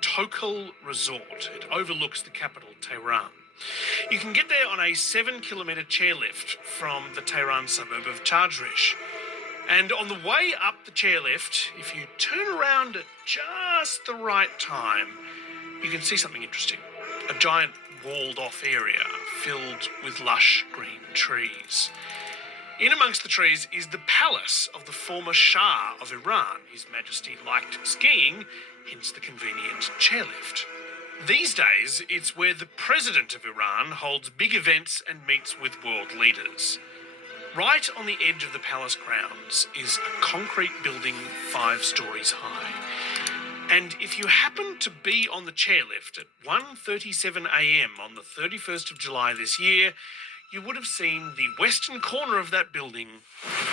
Tokal Resort. It overlooks the capital, Tehran. You can get there on a 7-kilometre chairlift from the Tehran suburb of Tajrish. And on the way up the chairlift, if you turn around at just the right time, you can see something interesting. A giant walled-off area filled with lush green trees. In amongst the trees is the palace of the former Shah of Iran. His Majesty liked skiing, hence the convenient chairlift. These days, it's where the President of Iran holds big events and meets with world leaders. Right on the edge of the palace grounds is a concrete building 5 stories high. And if you happen to be on the chairlift at 1:37 a.m. on the 31st of July this year, you would have seen the western corner of that building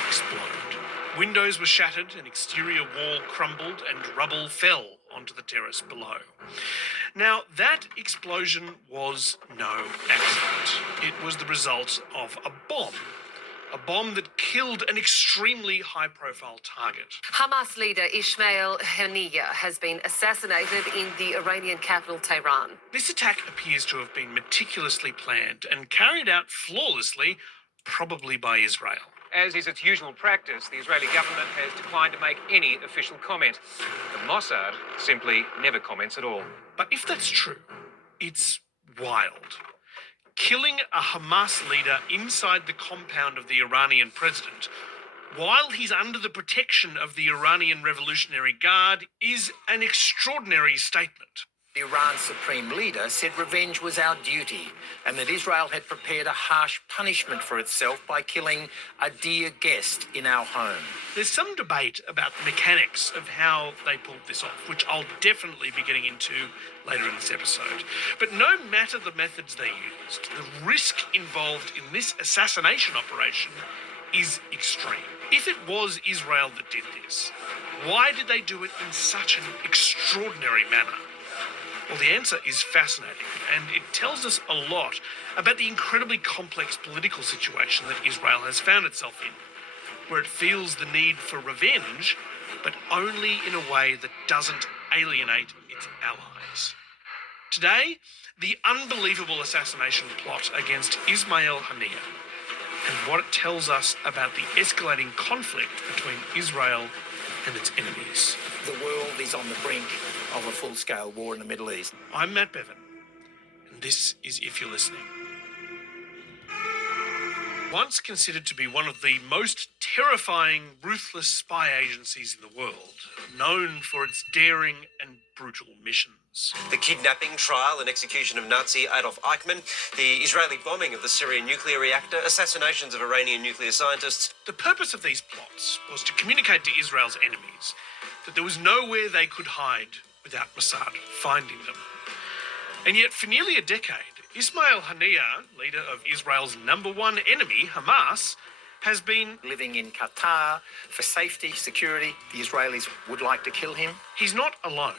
explode. Windows were shattered, an exterior wall crumbled, and rubble fell onto the terrace below. Now, that explosion was no accident. It was the result of a bomb that killed an extremely high-profile target. Hamas leader Ismail Haniyeh has been assassinated in the Iranian capital, Tehran. This attack appears to have been meticulously planned and carried out flawlessly, probably by Israel. As is its usual practice, the Israeli government has declined to make any official comment. The Mossad simply never comments at all. But if that's true, it's wild. Killing a Hamas leader inside the compound of the Iranian president, while he's under the protection of the Iranian Revolutionary Guard, is an extraordinary statement. Iran's supreme leader said revenge was our duty and that Israel had prepared a harsh punishment for itself by killing a dear guest in our home. There's some debate about the mechanics of how they pulled this off, which I'll definitely be getting into later in this episode. But no matter the methods they used, the risk involved in this assassination operation is extreme. If it was Israel that did this, why did they do it in such an extraordinary manner? Well, the answer is fascinating, and it tells us a lot about the incredibly complex political situation that Israel has found itself in, where it feels the need for revenge, but only in a way that doesn't alienate its allies. Today, the unbelievable assassination plot against Ismail Haniyeh, and what it tells us about the escalating conflict between Israel and its enemies. The world is on the brink of a full-scale war in the Middle East. I'm Matt Bevan, and this is If You're Listening. Once considered to be one of the most terrifying, ruthless spy agencies in the world, known for its daring and brutal missions. The kidnapping, trial and execution of Nazi Adolf Eichmann, the Israeli bombing of the Syrian nuclear reactor, assassinations of Iranian nuclear scientists. The purpose of these plots was to communicate to Israel's enemies that there was nowhere they could hide without Mossad finding them. And yet, for nearly a decade, Ismail Haniyeh, leader of Israel's number one enemy, Hamas, has been living in Qatar for safety, security. The Israelis would like to kill him. He's not alone.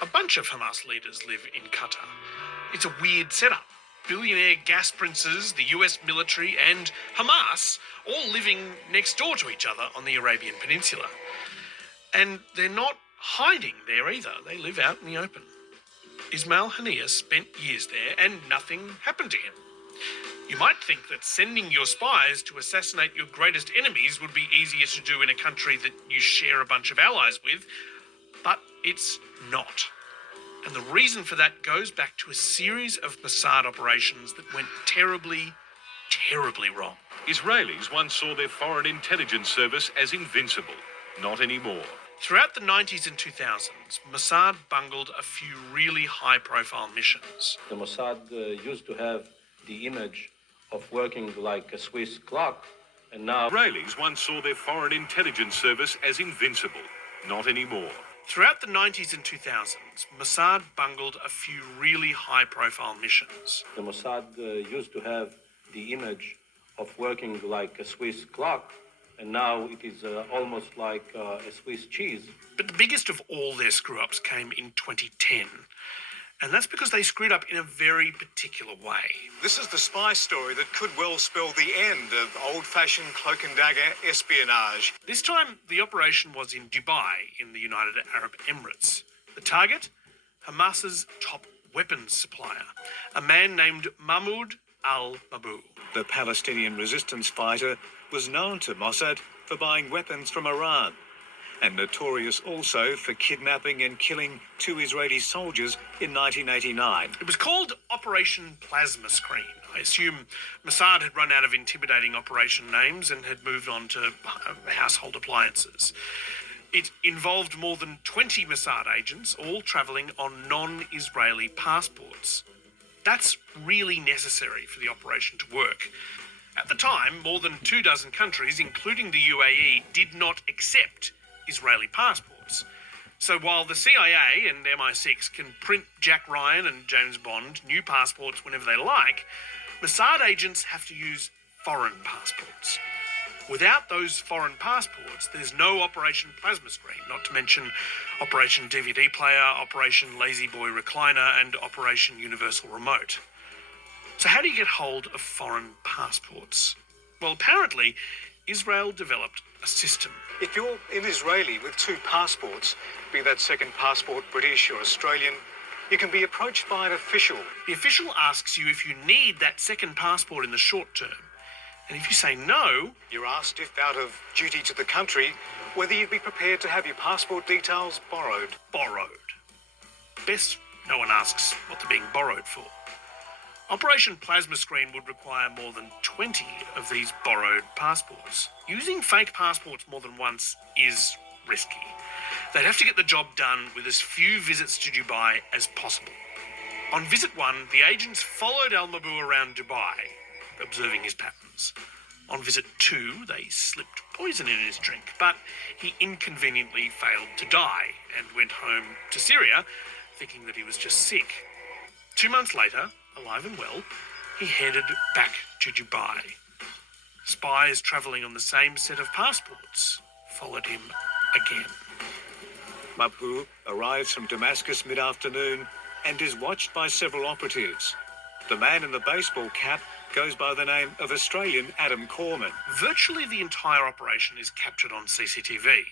A bunch of Hamas leaders live in Qatar. It's a weird setup. Billionaire gas princes, the US military, and Hamas all living next door to each other on the Arabian Peninsula. And they're not hiding there either. They live out in the open. Ismail Haniyeh spent years there and nothing happened to him. You might think that sending your spies to assassinate your greatest enemies would be easier to do in a country that you share a bunch of allies with, but it's not. And the reason for that goes back to a series of Mossad operations that went terribly, terribly wrong. Israelis once saw their foreign intelligence service as invincible. Not anymore. Throughout the 90s and 2000s, Mossad bungled a few really high-profile missions. The Mossad used to have the image of working like a Swiss clock, and now Israelis once saw their foreign intelligence service as invincible. Not anymore. Throughout the 90s and 2000s, Mossad bungled a few really high-profile missions. The Mossad used to have the image of working like a Swiss clock, and now it is almost like a Swiss cheese. But the biggest of all their screw-ups came in 2010. And that's because they screwed up in a very particular way. This is the spy story that could well spell the end of old-fashioned cloak and dagger espionage. This time, the operation was in Dubai, in the United Arab Emirates. The target? Hamas's top weapons supplier, a man named Mahmoud al-Mabou. The Palestinian resistance fighter was known to Mossad for buying weapons from Iran and notorious also for kidnapping and killing 2 Israeli soldiers in 1989. It was called Operation Plasma Screen. I assume Mossad had run out of intimidating operation names and had moved on to household appliances. It involved more than 20 Mossad agents, all travelling on non-Israeli passports. That's really necessary for the operation to work. At the time, more than 24 countries, including the UAE, did not accept Israeli passports. So while the CIA and MI6 can print Jack Ryan and James Bond new passports whenever they like, Mossad agents have to use foreign passports. Without those foreign passports, there's no Operation Plasma Screen, not to mention Operation DVD Player, Operation Lazy Boy Recliner, and Operation Universal Remote. So how do you get hold of foreign passports? Well, apparently, Israel developed a system. If you're an Israeli with 2 passports, be that second passport British or Australian, you can be approached by an official. The official asks you if you need that second passport in the short term. And if you say no, You're asked if out of duty to the country, whether you'd be prepared to have your passport details borrowed. Best no one asks what they're being borrowed for. Operation Plasma Screen would require more than 20 of these borrowed passports. Using fake passports more than once is risky. They'd have to get the job done with as few visits to Dubai as possible. On visit 1, the agents followed Al-Mabou around Dubai, observing his patterns. On visit 2, they slipped poison in his drink, but he inconveniently failed to die and went home to Syria, thinking that he was just sick. 2 months later, alive and well, he headed back to Dubai. Spies travelling on the same set of passports followed him again. Mabhou arrives from Damascus mid-afternoon and is watched by several operatives. The man in the baseball cap goes by the name of Australian Adam Corman. Virtually the entire operation is captured on CCTV.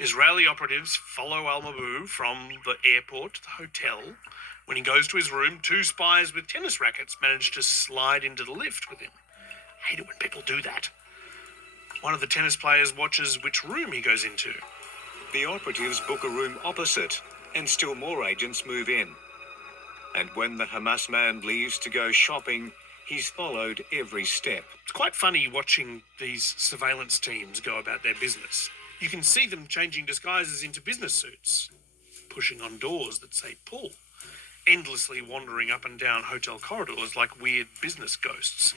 Israeli operatives follow Al-Mabou from the airport to the hotel. When he goes to his room, 2 spies with tennis rackets manage to slide into the lift with him. I hate it when people do that. One of the tennis players watches which room he goes into. The operatives book a room opposite, and still more agents move in. And when the Hamas man leaves to go shopping, he's followed every step. It's quite funny watching these surveillance teams go about their business. You can see them changing disguises into business suits, pushing on doors that say pull, endlessly wandering up and down hotel corridors like weird business ghosts.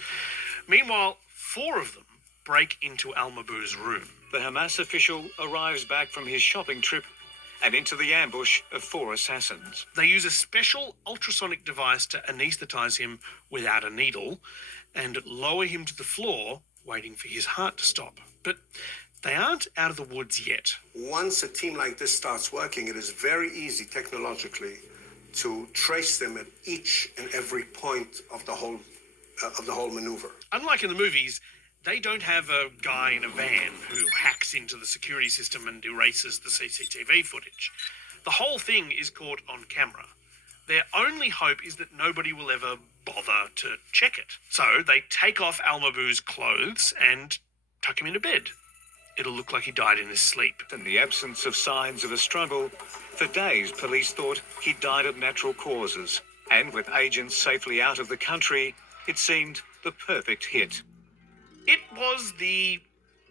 Meanwhile, 4 of them break into Al-Mabou's room. The Hamas official arrives back from his shopping trip and into the ambush of 4 assassins. They use a special ultrasonic device to anaesthetize him without a needle and lower him to the floor, waiting for his heart to stop. But they aren't out of the woods yet. Once a team like this starts working, it is very easy technologically to trace them at each and every point of the whole maneuver. Unlike in the movies, they don't have a guy in a van who hacks into the security system and erases the CCTV footage. The whole thing is caught on camera. Their only hope is that nobody will ever bother to check it. So they take off Al-Mabou's clothes and tuck him into bed. It'll look like he died in his sleep. In the absence of signs of a struggle, for days police thought he died of natural causes. And with agents safely out of the country, it seemed the perfect hit. It was the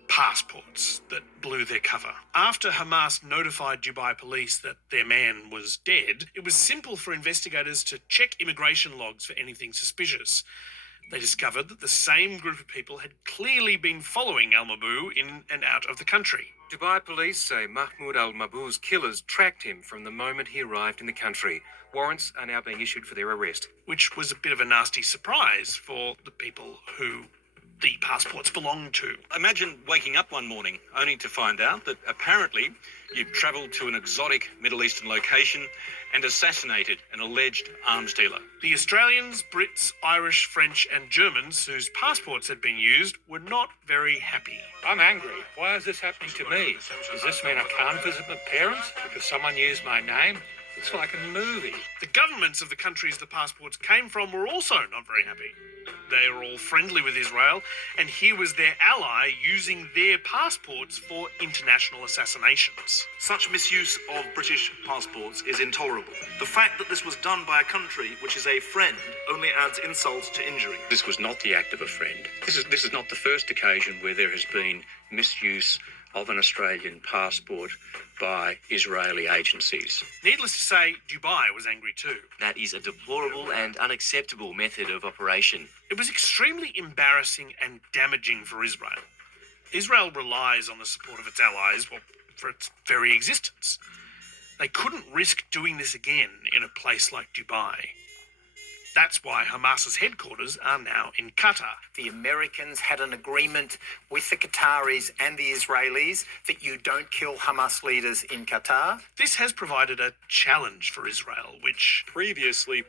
passports that blew their cover. After Hamas notified Dubai police that their man was dead, it was simple for investigators to check immigration logs for anything suspicious. They discovered that the same group of people had clearly been following Al-Mabou in and out of the country. Dubai police say Mahmoud al-Mabou's killers tracked him from the moment he arrived in the country. Warrants are now being issued for their arrest. Which was a bit of a nasty surprise for the people who the passports belonged to. Imagine waking up one morning only to find out that apparently you'd travelled to an exotic Middle Eastern location and assassinated an alleged arms dealer. The Australians, Brits, Irish, French and Germans whose passports had been used were not very happy. I'm angry. Why is this happening to me? Does this mean I can't visit my parents because someone used my name? It's like a movie. The governments of the countries the passports came from were also not very happy. They were all friendly with Israel, and here was their ally using their passports for international assassinations. Such misuse of British passports is intolerable. The fact that this was done by a country which is a friend only adds insult to injury. This was not the act of a friend. This is not the first occasion where there has been misuse of an Australian passport by Israeli agencies. Needless to say, Dubai was angry too. That is a deplorable and unacceptable method of operation. It was extremely embarrassing and damaging for Israel. Israel relies on the support of its allies, well, for its very existence. They couldn't risk doing this again in a place like Dubai. That's why Hamas's headquarters are now in Qatar. The Americans had an agreement with the Qataris and the Israelis that you don't kill Hamas leaders in Qatar. This has provided a challenge for Israel, which Previously